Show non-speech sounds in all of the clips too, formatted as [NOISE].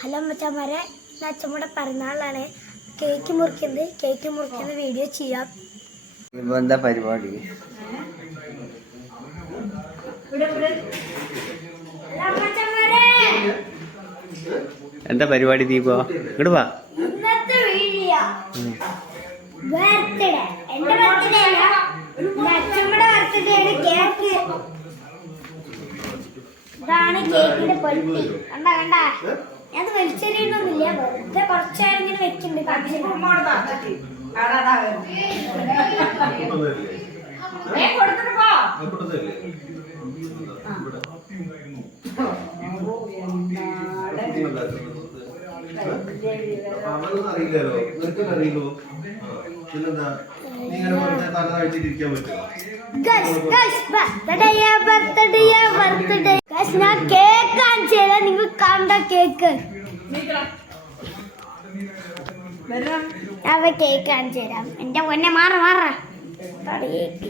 Hello മച്ചാമാരെ അച്ഛമ്മയുടെ പിറന്നാളാണ് കേക്ക് മുറിക്കുന്നത് കേക്ക് മുറിക്കുന്ന വീഡിയോ ചെയ്യാം. ഇപ്പൊ എന്താ പരിപാടി? എന്താ പരിപാടി ദീപോ? ഇങ്ങോട്ട് വാ. ഇന്നത്തെ വീഡിയോ ബർത്ത്ഡേ എന്റെ ബർത്ത്ഡേ അല്ല. എന്റെ അച്ഛമ്മയുടെ ബർത്ത്ഡേ കേക്ക്. ഇതാണ് കേക്കിന്റെ പൊലിപ്പി കണ്ട കണ്ട? ഞാൻ വലിച്ചെറിയണമൊന്നുമില്ല വെറുതെ കുറച്ചേരം ഇങ്ങനെ വെക്കുന്നുണ്ട്. അറിയില്ലല്ലോ അറിയില്ലോ പിന്നെന്താ? നീ ഇങ്ങനെ വെറുതെ തല താഴ്ത്തിട്ടിരിക്കാൻ പറ്റുമോ? ഞാൻ കേക്ക് കാണിച്ചു തരാം നിങ്ങൾ കണ്ട കേക്ക്. ഞാൻ കേക്ക് കാണിച്ചു തരാം എന്റെ പൊന്നെ മാറ മാറ. കേക്ക്.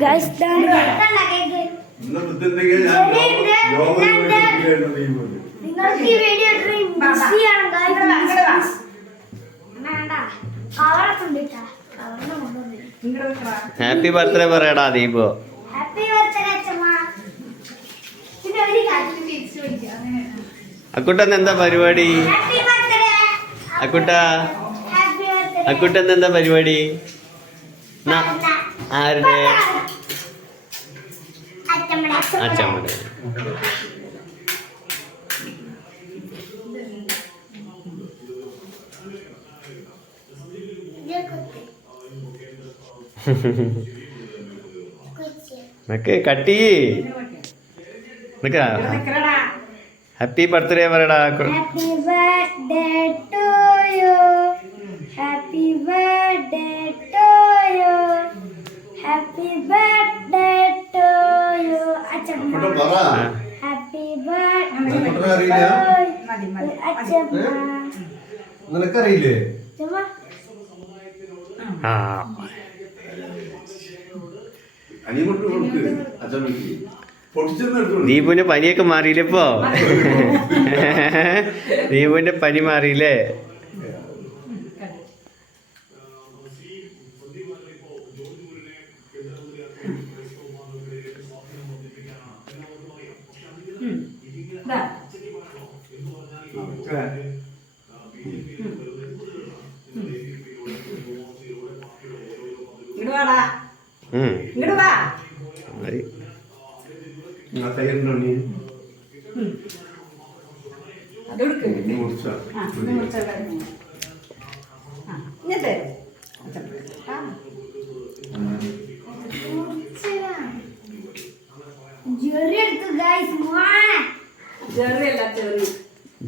Guys cake. നിങ്ങൾക്ക് ഈ വീഡിയോ ഹാപ്പി ബർത്ത്ഡേ പറയടാ ദീപോ. അക്കുട്ടൻ എന്താ പരിപാടി? ഹാപ്പി ബർത്ത്ഡേ അക്കുട്ട. ഹാപ്പി ബർത്ത്ഡേ അക്കുട്ടൻ എന്താ പരിപാടി? ആരുടെ? അച്ഛമ്മയുടെ നിനക്ക് കട്ടി. നിനക്ക്? ഹാപ്പി ബർത്ത്ഡേ പറയടാ. Happy birthday to you happy birthday to you happy birthday to you അച്ഛമ്മ ഹാപ്പി ബർത്ത്ഡേ അറിയില്ല അച്ഛമ്മ നിനക്കറിയില്ലേ? ആ. കൊടുക്ക്. ദീപുവിന്റെ പനിയൊക്കെ മാറിയില്ലേ ഇപ്പോ? [LAUGHS] ദീപുവിന്റെ പനി മാറിയില്ലേ?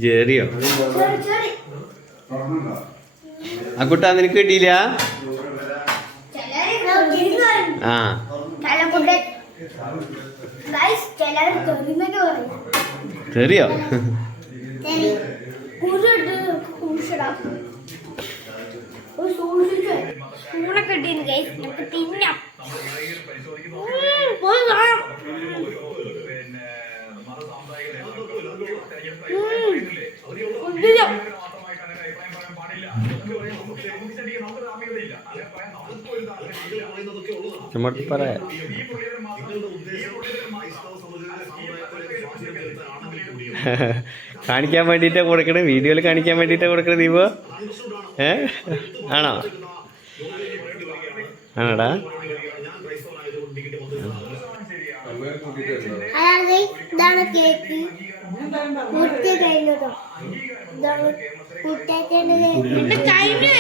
ചെറി ആ കുട്ടാ നിനക്ക് കിട്ടിയില്ല? ആ. സൂക്ഷിച്ച് സ്പൂണൊക്കെ ഇട്ടിന് ഗൈസ് നമുക്ക് തിന്നാം. പോയി കാണാം. ചുമട്ട് പറയാ. [LAUGHS] കാണിക്കാൻ വേണ്ടിയിട്ടാ കൊടുക്കണേ. വീഡിയോയിൽ കാണിക്കാൻ വേണ്ടിയിട്ടാ കൊടുക്കണേ ദീപോ. ഏ? ആണോ? ആണോടാ? ഇതാണ് കേക്ക്. കുട്ടി കഴിഞ്ഞതോ? ഇതാണ് കുട്ടിയാക്കേണ്ടത് എന്റെ കഴിഞ്ഞു.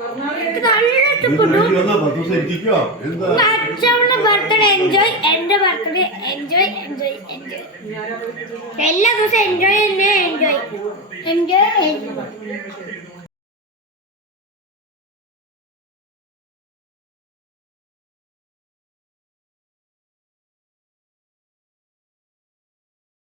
എന്താ? ബർത്ത്ഡേ എൻജോയ് എന്റെ ബർത്ത്ഡേ എൻജോയ് എൻജോയ് എൻജോയ് എല്ലാ ദിവസവും എൻജോയ് തന്നെ എൻജോയ് എൻജോയ്